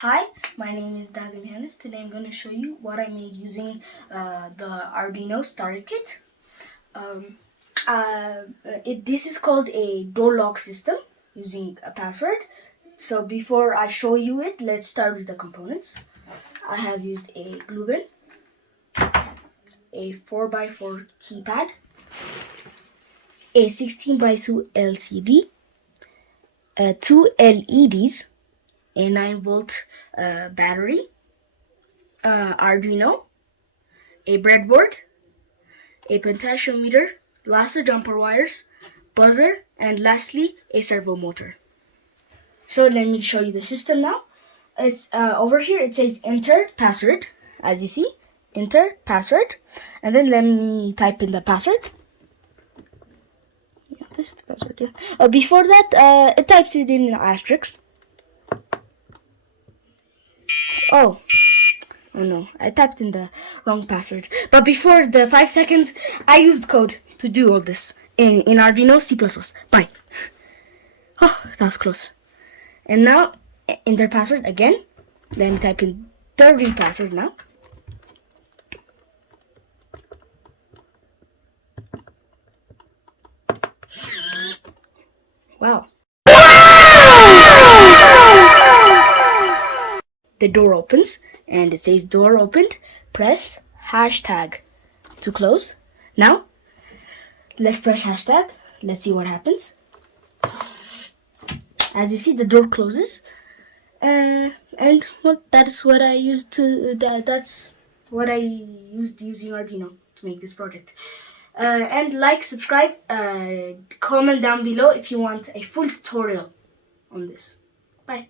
Hi, my name is Dagan Hannes. Today I'm going to show you what I made using the Arduino starter kit. This is called a door lock system using a password. So before I show you it, let's start with the components. I have used a glue gun, a 4x4 keypad, a 16x2 LCD, two LEDs, a 9-volt battery, Arduino, a breadboard, a potentiometer, laser jumper wires, buzzer, and lastly a servo motor. So let me show you the system now. It's over here. It says enter password, as you see, enter password, and then let me type in the password. Yeah, this is the password. Yeah. Before that, it types it in asterisk. Oh no, I typed in the wrong password. But before the 5 seconds, I used code to do all this in Arduino C++. Bye. Oh, that was close. And now, enter password again. Let me type in the real password now. Wow. The door opens and it says door opened. Press hashtag to close. Now, let's press hashtag. Let's see what happens. As you see, the door closes. And well, that's what I used that's what I used using Arduino to make this project. And like, subscribe, comment down below if you want a full tutorial on this. Bye.